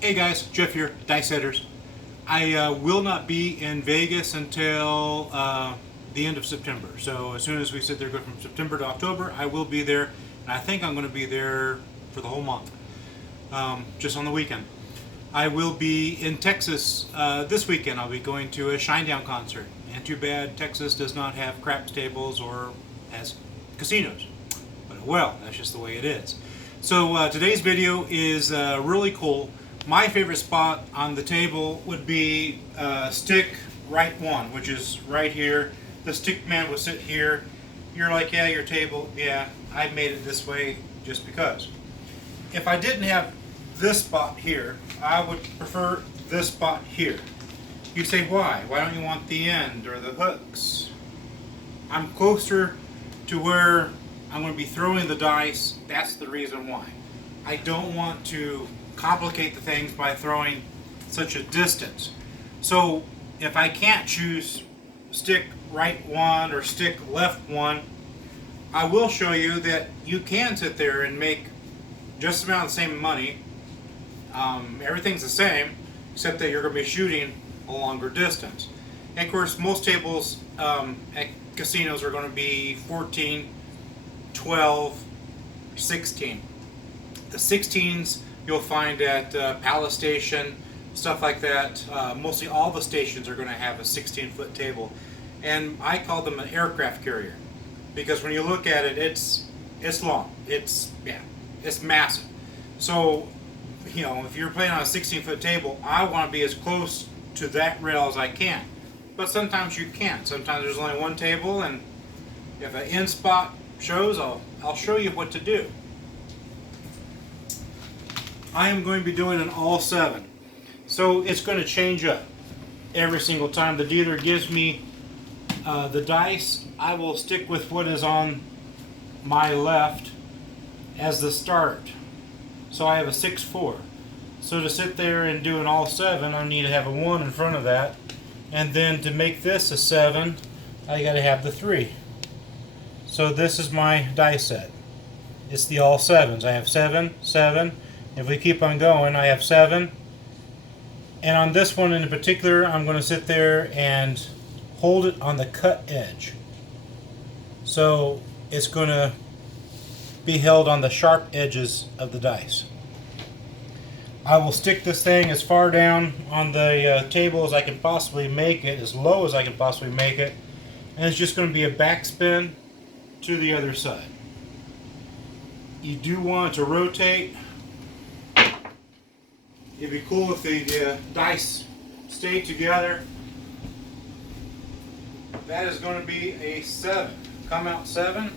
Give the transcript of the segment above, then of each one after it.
Hey guys, Jeff here, Dice Setters. I will not be in Vegas until the end of September. So as soon as we sit there, go from September to October, I will be there, and I think I'm going to be there for the whole month, just on the weekend. I will be in Texas this weekend. I'll be going to a Shinedown concert, and too bad Texas does not have craps tables or has casinos. But well, that's just the way it is. So today's video is really cool. My favorite spot on the table would be stick right one, which is right here. The stick man will sit here. You're like, yeah, your table, yeah, I made it this way just because. If I didn't have this spot here, I would prefer this spot here. You say, why? Why don't you want the end or the hooks? I'm closer to where I'm going to be throwing the dice. That's the reason why. I don't want to complicate the things by throwing such a distance. So if I can't choose stick right one or stick left one, I will show you that you can sit there and make just about the same money. Everything's the same, except that you're going to be shooting a longer distance. And of course, most tables at casinos are going to be 14, 12, 16. The 16s you'll find at Palace Station, stuff like that. Mostly all the stations are going to have a 16-foot table, and I call them an aircraft carrier because when you look at it, it's long. It's massive. So if you're playing on a 16-foot table, I want to be as close to that rail as I can. But sometimes you can't. Sometimes there's only one table, and if an end spot shows, I'll show you what to do. I am going to be doing an all 7. So it's going to change up every single time the dealer gives me the dice. I will stick with what is on my left as the start. So I have a 6-4. So to sit there and do an all 7, I need to have a 1 in front of that. And then to make this a 7, I got to have the 3. So this is my dice set. It's the all 7s. I have 7, 7. If we keep on going, I have 7. And on this one in particular, I'm going to sit there and hold it on the cut edge. So it's going to be held on the sharp edges of the dice. I will stick this thing as far down on the table as I can possibly make it, as low as I can possibly make it. And it's just going to be a backspin to the other side. You do want to rotate. It'd be cool if the dice stayed together. That is going to be a 7. Come out 7.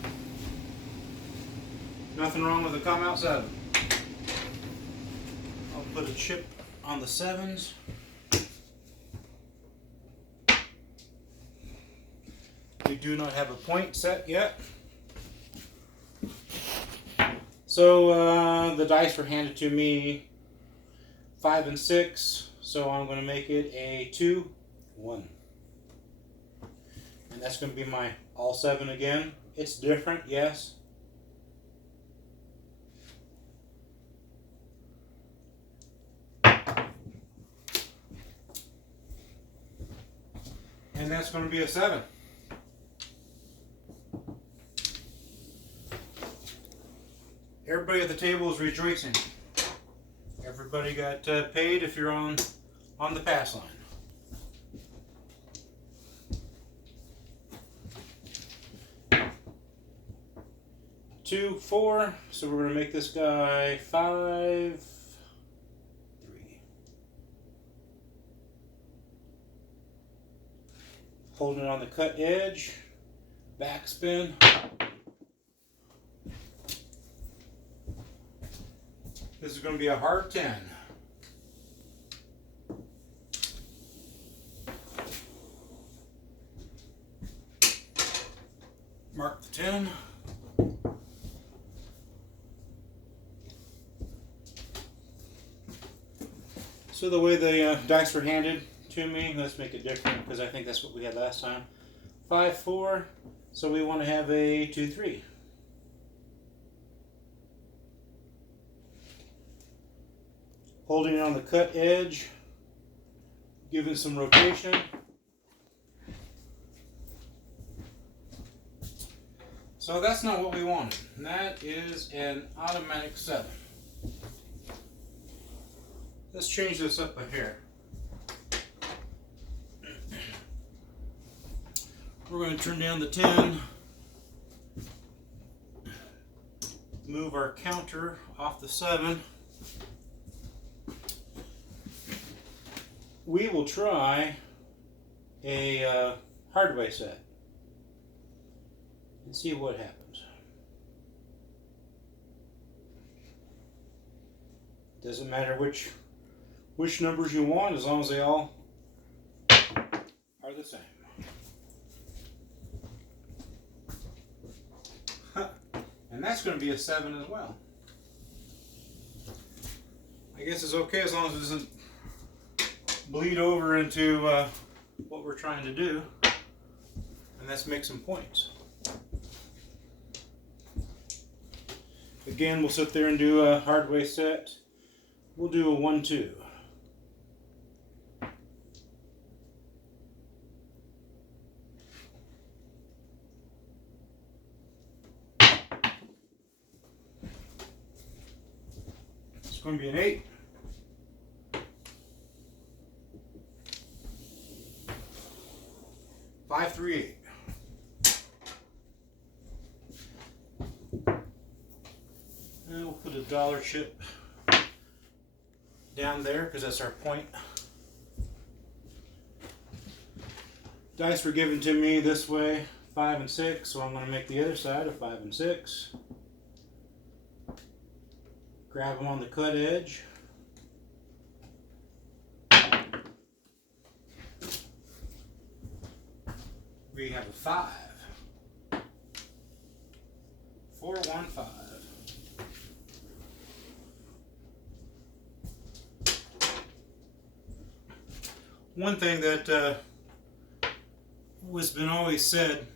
Nothing wrong with a come out 7. I'll put a chip on the 7s. We do not have a point set yet. So the dice were handed to me 5 and 6, so I'm going to make it a 2, 1. And that's going to be my all 7 again. It's different, yes. And that's going to be a 7. Everybody at the table is rejoicing. Everybody got paid if you're on the pass line. Two, 4. So we're going to make this guy 5, 3. Holding it on the cut edge. Backspin. This is going to be a hard 10. Mark the 10. So the way the dice were handed to me, let's make it different because I think that's what we had last time. 5, 4. So we want to have a 2, 3. Holding it on the cut edge, giving some rotation. So that's not what we wanted. That is an automatic 7. Let's change this up a hair. We're going to turn down the 10. Move our counter off the 7. We will try a hardway set and see what happens. Doesn't matter which numbers you want, as long as they all are the same. And that's going to be a 7 as well. I guess it's okay as long as it doesn't bleed over into what we're trying to do, and that's make some points. Again, we'll sit there and do a hardway set. We'll do a 1-2. It's going to be an 8. Five, 3, 8. And we'll put a dollar chip down there because that's our point. Dice were given to me this way, 5 and 6, so I'm going to make the other side a 5 and 6. Grab them on the cut edge. We have a 5. 4, 1, 5. One thing that was been always said,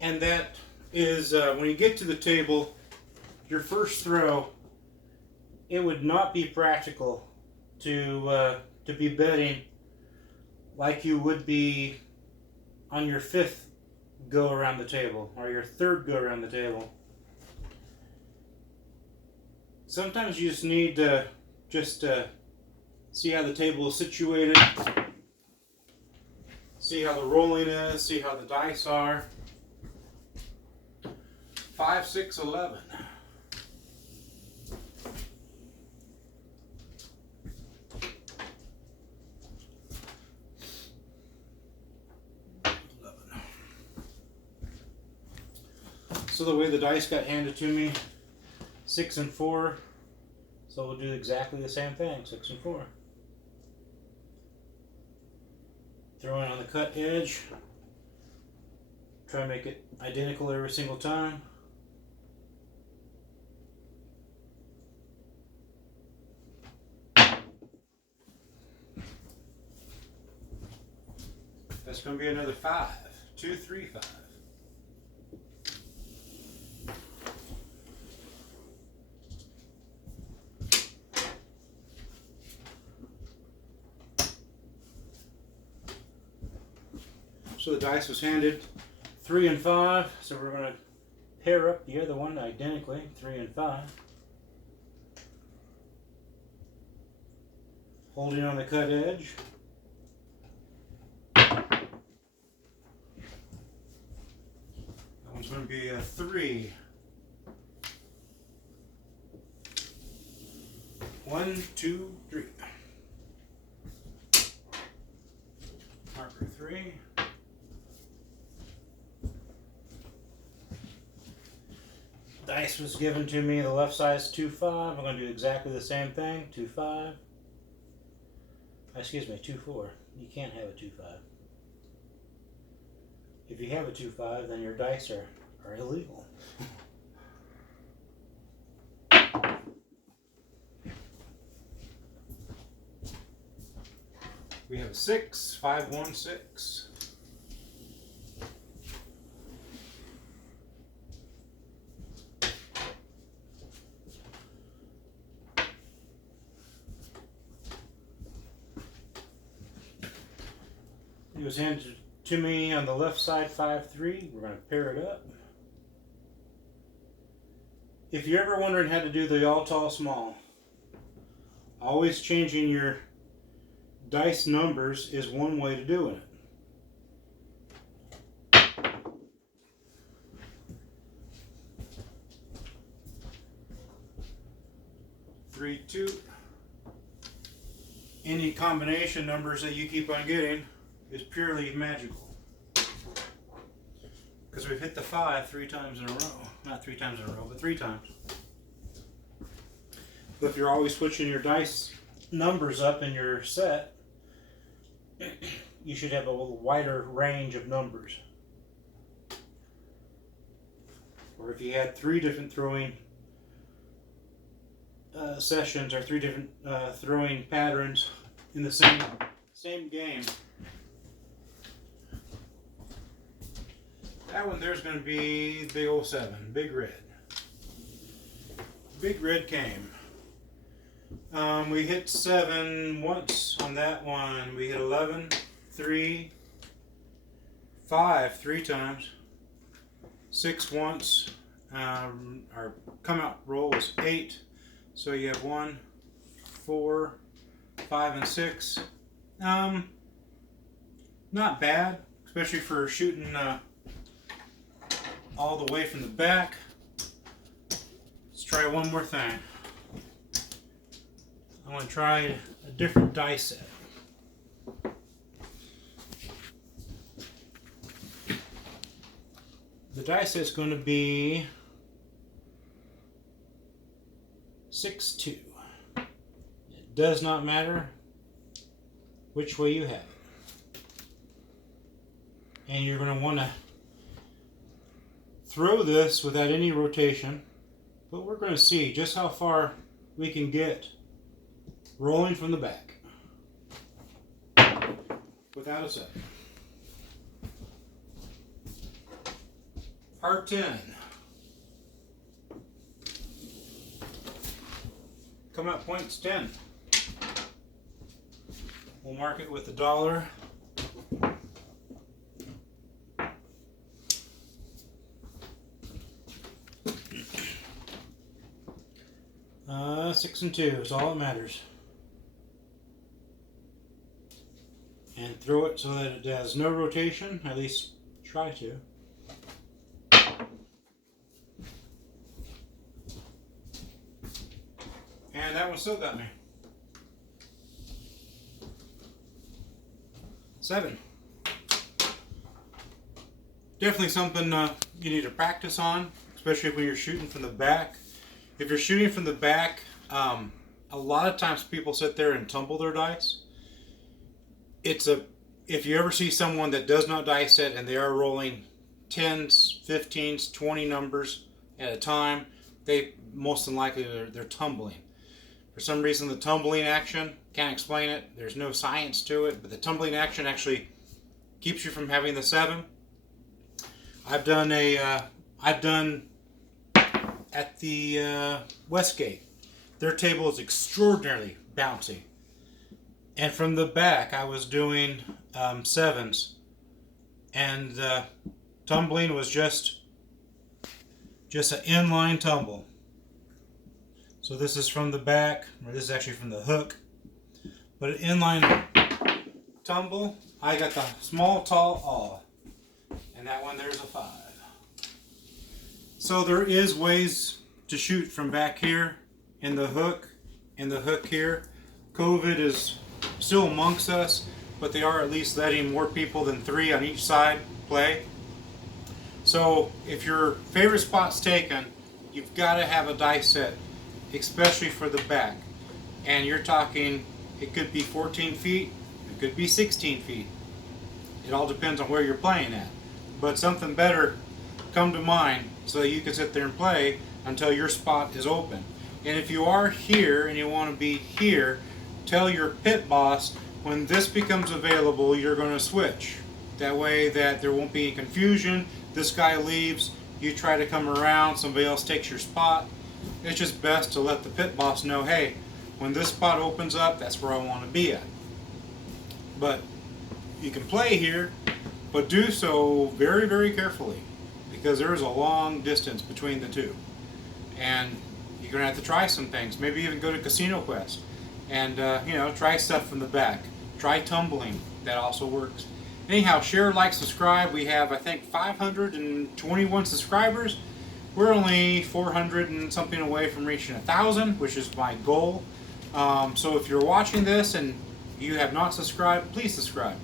and that is when you get to the table, your first throw, it would not be practical to be betting like you would be on your 5th go around the table or your 3rd go around the table. Sometimes you just need to see how the table is situated, see how the rolling is, see how the dice are. 5, 6, 11. So the way the dice got handed to me, 6 and 4. So we'll do exactly the same thing, 6 and 4. Throw it on the cut edge. Try to make it identical every single time. That's going to be another 5. 2, 3, 5. So the dice was handed 3 and 5, so we're going to pair up the other one identically, 3 and 5. Holding on the cut edge. That one's going to be a 3. 1, 2, 3. Marker 3. Dice was given to me, the left side is 2, 5. I'm going to do exactly the same thing, 2, 5. Excuse me, 2, 4. You can't have a 2, 5. If you have a 2, 5, then your dice are illegal. We have a 6, 5, 1, 6. It was handed to me on the left side 5-3. We're going to pair it up. If you're ever wondering how to do the all tall small, always changing your dice numbers is one way to doing it. 3, 2. Any combination numbers that you keep on getting is purely magical. Because we've hit the 5 3 times in a row. Not 3 times in a row, but 3 times. But if you're always switching your dice numbers up in your set, you should have a little wider range of numbers. Or if you had 3 different throwing sessions or 3 different throwing patterns in the same game, that one there's going to be big old 7, big red. Big red came. We hit 7 once on that one. We hit 11, 3, 5 3 times, 6 once. Our come out roll was 8. So you have 1, 4, 5, and 6. Not bad, especially for shooting all the way from the back. Let's try one more thing. I want to try a different die set. The die set's going to be 6-2. It does not matter which way you have it. And you're going to want to throw this without any rotation, but we're going to see just how far we can get rolling from the back without a set. Part 10. Come out points 10. We'll mark it with $1. 6 and 2 is all that matters. And throw it so that it has no rotation, at least try to. And that one still got me. 7. Definitely something you need to practice on, especially when you're shooting from the back. If you're shooting from the back, a lot of times people sit there and tumble their dice. If you ever see someone that does not dice set and they are rolling 10s, 15s, 20 numbers at a time, they most than likely they're tumbling. For some reason, the tumbling action, can't explain it. There's no science to it, but the tumbling action actually keeps you from having the 7. I've done at the Westgate. Their table is extraordinarily bouncy. And from the back, I was doing 7s. And the tumbling was just an inline tumble. So this is from the back, or this is actually from the hook. But an inline tumble, I got the small, tall, all. And that one, there's a 5. So there is ways to shoot from back here in the hook here. COVID is still amongst us, but they are at least letting more people than 3 on each side play. So if your favorite spot's taken, you've got to have a dice set, especially for the back. And you're talking, it could be 14 feet, it could be 16 feet. It all depends on where you're playing at. But something better come to mind so that you can sit there and play until your spot is open. And if you are here and you want to be here, tell your pit boss when this becomes available, you're going to switch. That way that there won't be any confusion. This guy leaves, you try to come around, somebody else takes your spot. It's just best to let the pit boss know, hey, when this spot opens up, that's where I want to be at. But you can play here, but do so very, very carefully, because there is a long distance between the two. And you're going to have to try some things. Maybe even go to Casino Quest and try stuff from the back. Try tumbling. That also works. Anyhow, share, like, subscribe. We have, I think, 521 subscribers. We're only 400 and something away from reaching 1,000, which is my goal. So if you're watching this and you have not subscribed, please subscribe.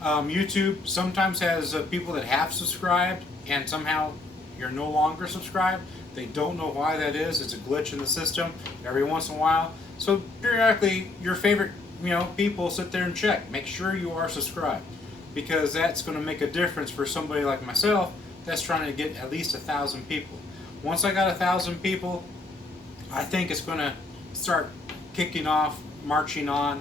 YouTube sometimes has people that have subscribed and somehow you're no longer subscribed. They don't know why that is. It's a glitch in the system every once in a while. So periodically, your favorite people sit there and check. Make sure you are subscribed, because that's going to make a difference for somebody like myself that's trying to get at least 1,000 people. Once I got 1,000 people, I think it's going to start kicking off, marching on.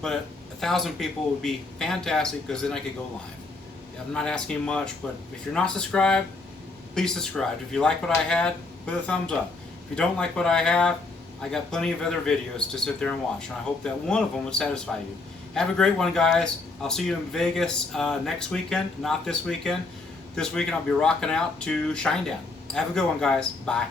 But 1,000 people would be fantastic, because then I could go live. I'm not asking much, but if you're not subscribed, please subscribe. If you like what I had, put a thumbs up. If you don't like what I have, I got plenty of other videos to sit there and watch, and I hope that one of them would satisfy you. Have a great one, guys. I'll see you in Vegas next weekend, not this weekend. This weekend I'll be rocking out to Shinedown. Have a good one, guys. Bye.